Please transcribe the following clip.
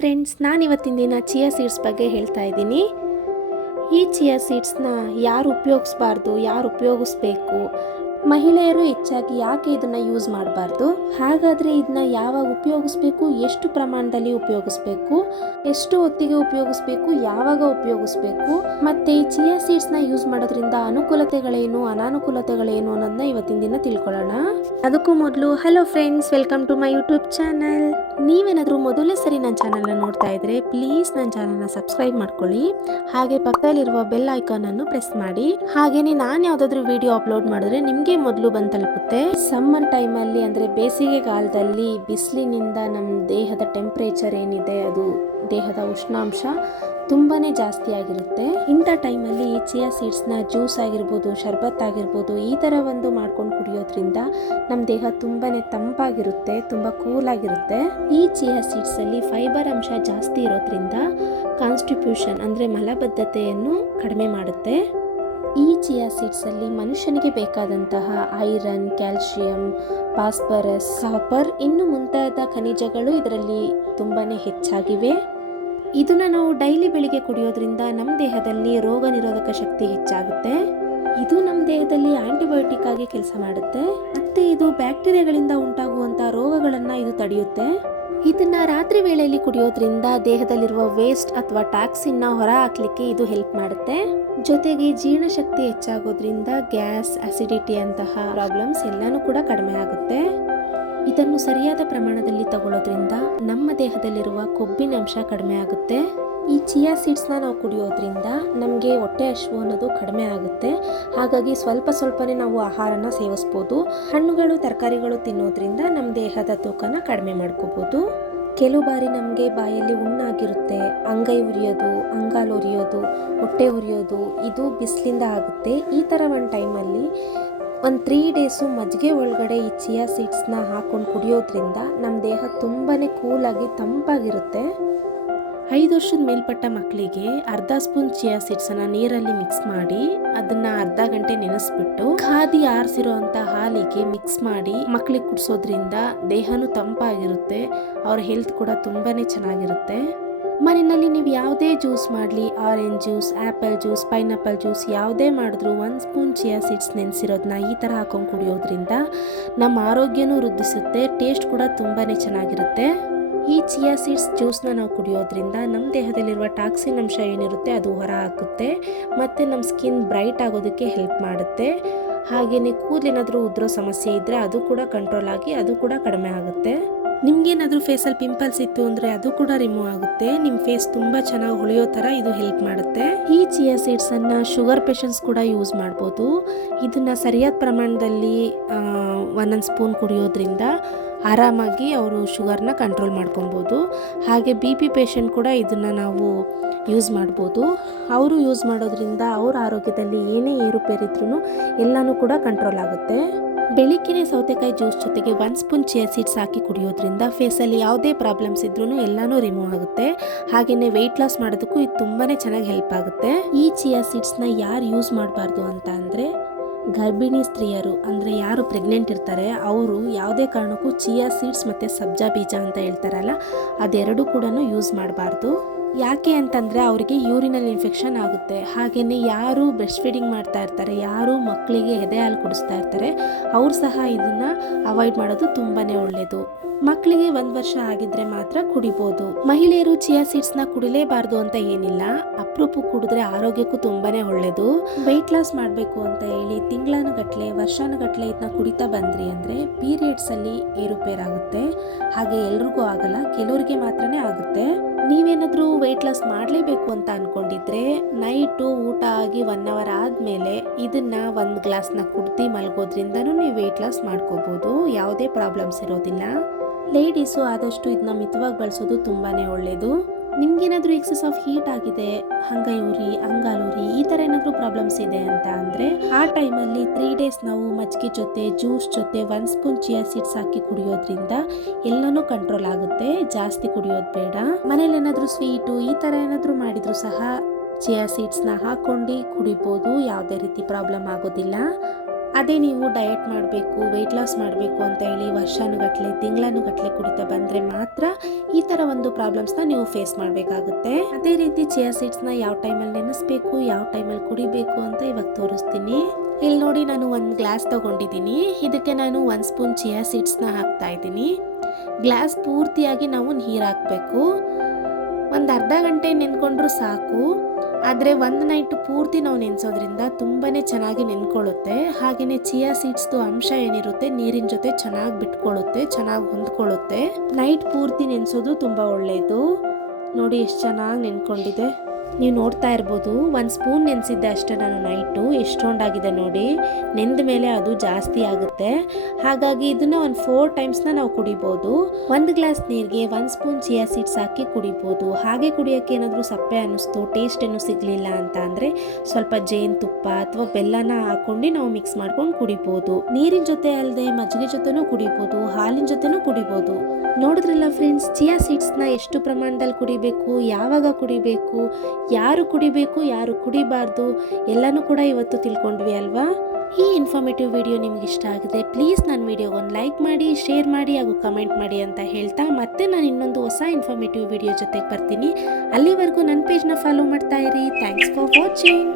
Friends, ನಾನಿವತ್ತಿನ ದಿನ chia seeds ಬಗ್ಗೆ ಹೇಳ್ತಾ ಇದ್ದೀನಿ. ಈ ಚಿಯಾ ಸೀಡ್ಸ್ನ ಯಾರು ಉಪಯೋಗಿಸ್ಬಾರ್ದು, ಯಾರು ಉಪಯೋಗಿಸ್ಬೇಕು, ಮಹಿಳೆಯರು ಹೆಚ್ಚಾಗಿ ಯಾಕೆ ಇದನ್ನು ಯೂಸ್ ಮಾಡಬಾರ್ದು, ಹಾಗಾದರೆ ಇದನ್ನ ಯಾವಾಗ ಉಪಯೋಗಿಸ್ಬೇಕು, ಎಷ್ಟು ಪ್ರಮಾಣದಲ್ಲಿ ಉಪಯೋಗಿಸ್ಬೇಕು, ಎಷ್ಟು ಹೊತ್ತಿಗೆ ಉಪಯೋಗಿಸ್ಬೇಕು, ಯಾವಾಗ ಉಪಯೋಗಿಸ್ಬೇಕು, ಮತ್ತು ಈ ಚಿಯಾ ಸೀಡ್ಸ್ನ ಯೂಸ್ ಮಾಡೋದ್ರಿಂದ ಅನುಕೂಲತೆಗಳೇನು, ಅನಾನುಕೂಲತೆಗಳೇನು ಅನ್ನೋದನ್ನ ಇವತ್ತಿನ ದಿನ ತಿಳ್ಕೊಳ್ಳೋಣ. ಅದಕ್ಕೂ ಮೊದಲು hello friends, welcome to my YouTube channel. ನೀವೇನಾದರೂ ಮೊದಲನೇ ಸರಿ ನನ್ನ ಚಾನಲ್ನ ನೋಡ್ತಾ ಇದ್ರೆ ಪ್ಲೀಸ್ ನನ್ನ ಚಾನಲ್ನ ಸಬ್ಸ್ಕ್ರೈಬ್ ಮಾಡ್ಕೊಳ್ಳಿ. ಹಾಗೆ ಪಕ್ಕದಲ್ಲಿರುವ ಬೆಲ್ ಐಕಾನನ್ನು ಪ್ರೆಸ್ ಮಾಡಿ. ಹಾಗೆಯೇ ನಾನು ಯಾವುದಾದ್ರೂ ವಿಡಿಯೋ ಅಪ್ಲೋಡ್ ಮಾಡಿದ್ರೆ ನಿಮಗೆ ಮೊದಲು ಬಂದು ತಲುಪುತ್ತೆ. ಸಮ್ಮರ್ ಟೈಮಲ್ಲಿ ಅಂದರೆ ಬೇಸಿಗೆ ಕಾಲದಲ್ಲಿ ಬಿಸಿಲಿನಿಂದ ನಮ್ಮ ದೇಹದ ಟೆಂಪ್ರೇಚರ್ ಏನಿದೆ, ಅದು ದೇಹದ ಉಷ್ಣಾಂಶ ತುಂಬಾ ಜಾಸ್ತಿ ಆಗಿರುತ್ತೆ. ಇಂಥ ಟೈಮಲ್ಲಿ ಈ ಚಿಯಾ ಸೀಡ್ಸ್ನ ಜ್ಯೂಸ್ ಆಗಿರ್ಬೋದು, ಶರ್ಬತ್ ಆಗಿರ್ಬೋದು, ಈ ಥರ ಒಂದು ಮಾಡ್ಕೊಂಡು ಕುಡಿಯೋದ್ರಿಂದ ನಮ್ಮ ದೇಹ ತುಂಬಾ ತಂಪಾಗಿರುತ್ತೆ, ತುಂಬ ಕೂಲಾಗಿರುತ್ತೆ. ಈ ಚಿಯಾ ಸೀಡ್ಸಲ್ಲಿ ಫೈಬರ್ ಅಂಶ ಜಾಸ್ತಿ ಇರೋದ್ರಿಂದ ಕಾನ್ಸ್ಟಿಟ್ಯೂಷನ್ ಅಂದರೆ ಮಲಬದ್ಧತೆಯನ್ನು ಕಡಿಮೆ ಮಾಡುತ್ತೆ. ಈ ಚಿಯಾ ಸೀಡ್ಸಲ್ಲಿ ಮನುಷ್ಯನಿಗೆ ಬೇಕಾದಂತಹ ಐರನ್, ಕ್ಯಾಲ್ಶಿಯಂ, ಫಾಸ್ಫರಸ್, ಕಾಪರ್ ಇನ್ನು ಮುಂತಾದ ಖನಿಜಗಳು ಇದರಲ್ಲಿ ತುಂಬಾ ಹೆಚ್ಚಾಗಿವೆ. ಇದನ್ನು ನಾವು ಡೈಲಿ ಬೆಳಿಗ್ಗೆ ಕುಡಿಯೋದ್ರಿಂದ ನಮ್ಮ ದೇಹದಲ್ಲಿ ರೋಗ ನಿರೋಧಕ ಶಕ್ತಿ ಹೆಚ್ಚಾಗುತ್ತೆ. ಇದು ನಮ್ಮ ದೇಹದಲ್ಲಿ ಆಂಟಿಬಯೋಟಿಕ್ ಆಗಿ ಕೆಲಸ ಮಾಡುತ್ತೆ. ಮತ್ತು ಇದು ಬ್ಯಾಕ್ಟೀರಿಯಾಗಳಿಂದ ಉಂಟಾಗುವಂಥ ರೋಗಗಳನ್ನು ಇದು ತಡೆಯುತ್ತೆ. ಇದನ್ನು ರಾತ್ರಿ ವೇಳೆಯಲ್ಲಿ ಕುಡಿಯೋದ್ರಿಂದ ದೇಹದಲ್ಲಿರುವ ವೇಸ್ಟ್ ಅಥವಾ ಟಾಕ್ಸಿನ್ನ ಹೊರ ಹಾಕಲಿಕ್ಕೆ ಇದು ಹೆಲ್ಪ್ ಮಾಡುತ್ತೆ. ಜೊತೆಗೆ ಜೀರ್ಣಶಕ್ತಿ ಹೆಚ್ಚಾಗೋದ್ರಿಂದ ಗ್ಯಾಸ್, ಅಸಿಡಿಟಿ ಅಂತಹ ಪ್ರಾಬ್ಲಮ್ಸ್ ಎಲ್ಲನೂ ಕೂಡ ಕಡಿಮೆ ಆಗುತ್ತೆ. ಇದನ್ನು ಸರಿಯಾದ ಪ್ರಮಾಣದಲ್ಲಿ ತಗೊಳ್ಳೋದ್ರಿಂದ ನಮ್ಮ ದೇಹದಲ್ಲಿರುವ ಕೊಬ್ಬಿನ ಅಂಶ ಕಡಿಮೆ ಆಗುತ್ತೆ. ಈ ಚಿಯಾ ಸೀಡ್ಸ್ನ ನಾವು ಕುಡಿಯೋದ್ರಿಂದ ನಮಗೆ ಹೊಟ್ಟೆ ಹಸಿವು ಅನ್ನೋದು ಕಡಿಮೆ ಆಗುತ್ತೆ. ಹಾಗಾಗಿ ಸ್ವಲ್ಪನೇ ನಾವು ಆಹಾರನ ಸೇವಿಸ್ಬೋದು. ಹಣ್ಣುಗಳು, ತರಕಾರಿಗಳು ತಿನ್ನೋದ್ರಿಂದ ನಮ್ಮ ದೇಹದ ತೂಕನ ಕಡಿಮೆ ಮಾಡ್ಕೋಬೋದು. ಕೆಲವು ಬಾರಿ ನಮಗೆ ಬಾಯಲ್ಲಿ ಹುಣ್ಣಾಗಿರುತ್ತೆ, ಅಂಗೈ ಉರಿಯೋದು, ಅಂಗಾಲು ಉರಿಯೋದು, ಹೊಟ್ಟೆ ಉರಿಯೋದು, ಇದು ಬಿಸಿಲಿಂದ ಆಗುತ್ತೆ. ಈ ಥರ ಒಂದು ಟೈಮಲ್ಲಿ ಒಂದು 3 ಡೇಸು ಮಜ್ಜಿಗೆ ಒಳಗಡೆ ಈ ಚಿಯಾ ಸೀಡ್ಸ್ನ ಹಾಕ್ಕೊಂಡು ಕುಡಿಯೋದ್ರಿಂದ ನಮ್ಮ ದೇಹ ತುಂಬಾ ಕೂಲಾಗಿ ತಂಪಾಗಿರುತ್ತೆ. 5 ವರ್ಷದ ಮೇಲ್ಪಟ್ಟ ಮಕ್ಕಳಿಗೆ ಅರ್ಧ ಸ್ಪೂನ್ ಚಿಯಾ ಸೀಡ್ಸನ್ನು ನೀರಲ್ಲಿ ಮಿಕ್ಸ್ ಮಾಡಿ ಅದನ್ನು ಅರ್ಧ ಗಂಟೆ ನೆನೆಸ್ಬಿಟ್ಟು ಖಾದಿ ಆರಿಸಿರೋಂಥ ಹಾಲಿಗೆ ಮಿಕ್ಸ್ ಮಾಡಿ ಮಕ್ಕಳಿಗೆ ಕುಡಿಸೋದ್ರಿಂದ ದೇಹನೂ ತಂಪಾಗಿರುತ್ತೆ. ಅವ್ರ ಹೆಲ್ತ್ ಕೂಡ ತುಂಬಾ ಚೆನ್ನಾಗಿರುತ್ತೆ. ಮನೆಯಲ್ಲಿ ನೀವು ಯಾವುದೇ ಜ್ಯೂಸ್ ಮಾಡಲಿ, orange juice, apple juice, pineapple juice ಯಾವುದೇ ಮಾಡಿದ್ರೂ 1 ಸ್ಪೂನ್ ಚಿಯಾ ಸೀಡ್ಸ್ ನೆನೆಸಿರೋದನ್ನ ಈ ಥರ ಹಾಕೊಂಡು ಕುಡಿಯೋದ್ರಿಂದ ನಮ್ಮ ಆರೋಗ್ಯನೂ ವೃದ್ಧಿಸುತ್ತೆ, ಟೇಸ್ಟ್ ಕೂಡ ತುಂಬಾ ಚೆನ್ನಾಗಿರುತ್ತೆ. ಈ ಚಿಯಾ ಸೀಡ್ಸ್ ಜ್ಯೂಸ್ನ ನಾವು ಕುಡಿಯೋದ್ರಿಂದ ನಮ್ಮ ದೇಹದಲ್ಲಿರುವ ಟಾಕ್ಸಿನ್ ಅಂಶ ಏನಿರುತ್ತೆ ಅದು ಹೊರ ಹಾಕುತ್ತೆ ಮತ್ತು ನಮ್ಮ ಸ್ಕಿನ್ ಬ್ರೈಟ್ ಆಗೋದಕ್ಕೆ ಹೆಲ್ಪ್ ಮಾಡುತ್ತೆ. ಹಾಗೆಯೇ ಕೂದಲೇನಾದರೂ ಉದುರೋ ಸಮಸ್ಯೆ ಇದ್ದರೆ ಅದು ಕೂಡ ಕಂಟ್ರೋಲ್ ಆಗಿ ಅದು ಕೂಡ ಕಡಿಮೆ ಆಗುತ್ತೆ. ನಿಮಗೇನಾದರೂ ಫೇಸಲ್ಲಿ ಪಿಂಪಲ್ಸ್ ಇತ್ತು ಅಂದರೆ ಅದು ಕೂಡ ರಿಮೂವ್ ಆಗುತ್ತೆ. ನಿಮ್ಮ ಫೇಸ್ ತುಂಬ ಚೆನ್ನಾಗಿ ಹೊಳೆಯೋ ಥರ ಇದು ಹೆಲ್ಪ್ ಮಾಡುತ್ತೆ. ಈ ಚಿಯಾ ಸೀಡ್ಸನ್ನು ಶುಗರ್ ಪೇಷಂಟ್ಸ್ ಕೂಡ ಯೂಸ್ ಮಾಡ್ಬೋದು. ಇದನ್ನು ಸರಿಯಾದ ಪ್ರಮಾಣದಲ್ಲಿ 1 ಸ್ಪೂನ್ ಕುಡಿಯೋದ್ರಿಂದ ಆರಾಮಾಗಿ ಅವರು ಶುಗರ್ನ ಕಂಟ್ರೋಲ್ ಮಾಡ್ಕೊಬೋದು. ಹಾಗೆ BP ಪೇಷಂಟ್ ಕೂಡ ಇದನ್ನು ನಾವು ಯೂಸ್ ಮಾಡ್ಬೋದು. ಅವರು ಯೂಸ್ ಮಾಡೋದ್ರಿಂದ ಅವ್ರ ಆರೋಗ್ಯದಲ್ಲಿ ಏನೇ ಏರುಪೇರಿದ್ರೂ ಎಲ್ಲನೂ ಕೂಡ ಕಂಟ್ರೋಲ್ ಆಗುತ್ತೆ. ಬೆಳಿಗ್ಗೆ ಸೌತೆಕಾಯಿ ಜ್ಯೂಸ್ ಜೊತೆಗೆ 1 ಸ್ಪೂನ್ ಚಿಯಾ ಸೀಡ್ಸ್ ಹಾಕಿ ಕುಡಿಯೋದ್ರಿಂದ ಫೇಸಲ್ಲಿ ಯಾವುದೇ ಪ್ರಾಬ್ಲಮ್ಸ್ ಇದ್ರೂ ಎಲ್ಲನೂ ರಿಮೂವ್ ಆಗುತ್ತೆ. ಹಾಗೆಯೇ ವೆಯ್ಟ್ ಲಾಸ್ ಮಾಡೋದಕ್ಕೂ ಇದು ತುಂಬಾ ಚೆನ್ನಾಗಿ ಹೆಲ್ಪ್ ಆಗುತ್ತೆ. ಈ ಚಿಯಾ ಸೀಡ್ಸ್ನ ಯಾರು ಯೂಸ್ ಮಾಡಬಾರ್ದು ಅಂತ ಅಂದರೆ ಗರ್ಭಿಣಿ ಸ್ತ್ರೀಯರು, ಅಂದರೆ ಯಾರು ಪ್ರೆಗ್ನೆಂಟ್ ಇರ್ತಾರೆ ಅವರು ಯಾವುದೇ ಕಾರಣಕ್ಕೂ ಚಿಯಾ ಸೀಡ್ಸ್ ಮತ್ತು ಸಬ್ಜಾ ಬೀಜ ಅಂತ ಹೇಳ್ತಾರಲ್ಲ ಅದೆರಡೂ ಕೂಡ ಯೂಸ್ ಮಾಡಬಾರ್ದು. ಯಾಕೆ ಅಂತಂದರೆ ಅವರಿಗೆ ಯೂರಿನಲ್ ಇನ್ಫೆಕ್ಷನ್ ಆಗುತ್ತೆ. ಹಾಗೆಯೇ ಯಾರು ಬ್ರೆಸ್ಟ್ ಫೀಡಿಂಗ್ ಮಾಡ್ತಾ ಇರ್ತಾರೆ, ಯಾರು ಮಕ್ಕಳಿಗೆ ಎದೆ ಹಾಲು ಕುಡಿಸ್ತಾ ಇರ್ತಾರೆ ಅವ್ರು ಸಹ ಇದನ್ನು ಅವಾಯ್ಡ್ ಮಾಡೋದು ತುಂಬಾ ಒಳ್ಳೆಯದು. ಮಕ್ಕಳಿಗೆ 1 ವರ್ಷ ಆಗಿದ್ರೆ ಮಾತ್ರ ಕುಡಿಬೋದು. ಮಹಿಳೆಯರು ಚಿಯಾ ಸೀಡ್ಸ್ನ ಕುಡಿಲೇಬಾರ್ದು ಅಂತ ಏನಿಲ್ಲ, ಅಪರೂಪಕ್ಕೆ ಕುಡಿದ್ರೆ ಆರೋಗ್ಯಕ್ಕೂ ತುಂಬಾ ಒಳ್ಳೆಯದು. ವೆಯ್ಟ್ ಲಾಸ್ ಮಾಡಬೇಕು ಅಂತ ಹೇಳಿ ತಿಂಗಳಾನುಗಟ್ಟಲೆ, ವರ್ಷಾನುಗಟ್ಟಲೆ ಇದನ್ನ ಕುಡಿತಾ ಬಂದ್ರಿ ಅಂದರೆ ಪೀರಿಯಡ್ಸಲ್ಲಿ ಏರುಪೇರಾಗುತ್ತೆ. ಹಾಗೆ ಎಲ್ರಿಗೂ ಆಗಲ್ಲ, ಕೆಲವರಿಗೆ ಮಾತ್ರನೇ ಆಗುತ್ತೆ. ನೀವೇನಾದರೂ ವೆಯ್ಟ್ ಲಾಸ್ ಮಾಡಲೇಬೇಕು ಅಂತ ಅಂದ್ಕೊಂಡಿದ್ರೆ ನೈಟು ಊಟ ಆಗಿ 1 ಅವರ್ ಆದಮೇಲೆ ಇದನ್ನು 1 ಗ್ಲಾಸ್ನ ಕುಡ್ದು ಮಲಗೋದ್ರಿಂದನೂ ನೀವು ವೆಯ್ಟ್ ಲಾಸ್ ಮಾಡ್ಕೋಬೋದು. ಯಾವುದೇ ಪ್ರಾಬ್ಲಮ್ಸ್ ಇರೋದಿಲ್ಲ. ಲೇಡೀಸು ಆದಷ್ಟು ಇದನ್ನ ಮಿತವಾಗಿ ಬಳಸೋದು ತುಂಬಾ ಒಳ್ಳೆಯದು. ನಿಮ್ಗೇನಾದರೂ ಎಕ್ಸೆಸ್ ಆಫ್ ಹೀಟ್ ಆಗಿದೆ, ಅಂಗೈ ಉರಿ, ಅಂಗಾಲುರಿ ಈ ಥರ ಏನಾದರೂ ಪ್ರಾಬ್ಲಮ್ಸ್ ಇದೆ ಅಂತ ಅಂದರೆ ಆ ಟೈಮಲ್ಲಿ 3 ಡೇಸ್ ನಾವು ಮಜ್ಜಿಗೆ ಜೊತೆ, ಜ್ಯೂಸ್ ಜೊತೆ 1 ಸ್ಪೂನ್ ಚಿಯಾ ಸೀಡ್ಸ್ ಹಾಕಿ ಕುಡಿಯೋದ್ರಿಂದ ಎಲ್ಲನೂ ಕಂಟ್ರೋಲ್ ಆಗುತ್ತೆ. ಜಾಸ್ತಿ ಕುಡಿಯೋದು ಬೇಡ. ಮನೇಲಿ ಏನಾದರೂ ಸ್ವೀಟು ಈ ಥರ ಏನಾದರೂ ಮಾಡಿದರೂ ಸಹ ಚಿಯಾ ಸೀಡ್ಸ್ನ ಹಾಕ್ಕೊಂಡು ಕುಡಿಬೋದು. ಯಾವುದೇ ರೀತಿ ಪ್ರಾಬ್ಲಮ್ ಆಗೋದಿಲ್ಲ. ಅದೇ ನೀವು ಡಯಟ್ ಮಾಡಬೇಕು, ವೆಯ್ಟ್ ಲಾಸ್ ಮಾಡಬೇಕು ಅಂತ ಹೇಳಿ ವರ್ಷಾನುಗಟ್ಟಲೆ ತಿಂಗಳಾನುಗಟ್ಟಲೆ ಕುಡಿತಾ ಬಂದರೆ ಮಾತ್ರ ಈ ಥರ ಒಂದು ಪ್ರಾಬ್ಲಮ್ಸ್ನ ನೀವು ಫೇಸ್ ಮಾಡಬೇಕಾಗುತ್ತೆ. ಅದೇ ರೀತಿ ಚಿಯಾ ಸೀಡ್ಸ್ನ ಯಾವ ಟೈಮಲ್ಲಿ ನೆನೆಸ್ಬೇಕು, ಯಾವ ಟೈಮಲ್ಲಿ ಕುಡಿಬೇಕು ಅಂತ ಇವಾಗ ತೋರಿಸ್ತೀನಿ. ಇಲ್ಲಿ ನೋಡಿ, ನಾನು ಒಂದು ಗ್ಲಾಸ್ ತೊಗೊಂಡಿದ್ದೀನಿ. ಇದಕ್ಕೆ ನಾನು 1 ಸ್ಪೂನ್ ಚಿಯಾ ಸೀಡ್ಸ್ನ ಹಾಕ್ತಾ ಇದ್ದೀನಿ. ಗ್ಲಾಸ್ ಪೂರ್ತಿಯಾಗಿ ನಾವು ನೀರು ಹಾಕಬೇಕು. ಒಂದು ಅರ್ಧ ಗಂಟೆ ನೆನ್ಕೊಂಡ್ರೂ ಸಾಕು. ಆದರೆ ಒಂದು ನೈಟ್ ಪೂರ್ತಿ ನಾವು ನೆನೆಸೋದ್ರಿಂದ ತುಂಬಾ ಚೆನ್ನಾಗಿ ನೆನ್ಕೊಳ್ಳುತ್ತೆ. ಹಾಗೆಯೇ ಚಿಯಾ ಸೀಡ್ಸ್ದು ಅಂಶ ಏನಿರುತ್ತೆ ನೀರಿನ ಜೊತೆ ಚೆನ್ನಾಗಿ ಬಿಟ್ಕೊಳ್ಳುತ್ತೆ, ಚೆನ್ನಾಗಿ ಹೊಂದ್ಕೊಳ್ಳುತ್ತೆ. ನೈಟ್ ಪೂರ್ತಿ ನೆನೆಸೋದು ತುಂಬ ಒಳ್ಳೆಯದು. ನೋಡಿ ಎಷ್ಟು ಚೆನ್ನಾಗಿ ನೆನ್ಕೊಂಡಿದೆ. ನೀವು ನೋಡ್ತಾ ಇರ್ಬೋದು, 1 ಸ್ಪೂನ್ ನೆನೆಸಿದ್ದೆ ಅಷ್ಟೇ ನಾನು ನೈಟು. ಎಷ್ಟೊಂದಾಗಿದೆ ನೋಡಿ. ನೆಂದ ಮೇಲೆ ಅದು ಜಾಸ್ತಿ ಆಗುತ್ತೆ. ಹಾಗಾಗಿ ಇದನ್ನು ಒಂದು 4 ಟೈಮ್ಸ್ನ ನಾವು ಕುಡಿಬೋದು. 1 ಗ್ಲಾಸ್ ನೀರಿಗೆ 1 ಸ್ಪೂನ್ ಚಿಯಾ ಸೀಡ್ಸ್ ಹಾಕಿ ಕುಡಿಬೋದು. ಹಾಗೆ ಕುಡಿಯೋಕ್ಕೆ ಏನಾದರೂ ಸಪ್ಪೆ ಅನ್ನಿಸ್ತು, ಟೇಸ್ಟ್ ಏನು ಸಿಗಲಿಲ್ಲ ಅಂತ ಅಂದರೆ ಸ್ವಲ್ಪ ಜೇನುತುಪ್ಪ ಅಥವಾ ಬೆಲ್ಲನ ಹಾಕೊಂಡು ನಾವು ಮಿಕ್ಸ್ ಮಾಡ್ಕೊಂಡು ಕುಡಿಬೋದು. ನೀರಿನ ಜೊತೆ ಅಲ್ಲದೆ ಮಜ್ಜಿಗೆ ಜೊತೆನೂ ಕುಡಿಬೋದು, ಹಾಲಿನ ಜೊತೆನೂ ಕುಡಿಬೋದು. ನೋಡಿದ್ರಲ್ಲ ಫ್ರೆಂಡ್ಸ್, ಚಿಯಾ ಸೀಡ್ಸ್ನ ಎಷ್ಟು ಪ್ರಮಾಣದಲ್ಲಿ ಕುಡಿಬೇಕು, ಯಾವಾಗ ಕುಡಿಬೇಕು, ಯಾರು ಕುಡಿಬೇಕು ಯಾರು ಕುಡಿಬಾರ್ದು ಎಲ್ಲನೂ ಕೂಡ ಇವತ್ತು ತಿಳ್ಕೊಂಡ್ವಿ ಅಲ್ವಾ. ಈ ಇನ್ಫಾರ್ಮೇಟಿವ್ ವಿಡಿಯೋ ನಿಮ್ಗೆ ಇಷ್ಟ ಆಗಿದೆ, ಪ್ಲೀಸ್ ನನ್ನ ವಿಡಿಯೋಗೊಂದು ಲೈಕ್ ಮಾಡಿ, ಶೇರ್ ಮಾಡಿ ಹಾಗೂ ಕಮೆಂಟ್ ಮಾಡಿ ಅಂತ ಹೇಳ್ತಾ ಮತ್ತೆ ನಾನು ಇನ್ನೊಂದು ಹೊಸ ಇನ್ಫಾರ್ಮೇಟಿವ್ ವಿಡಿಯೋ ಜೊತೆಗೆ ಬರ್ತೀನಿ. ಅಲ್ಲಿವರೆಗೂ ನನ್ನ ಪೇಜ್ನ ಫಾಲೋ ಮಾಡ್ತಾ ಇರಿ. Thanks for watching.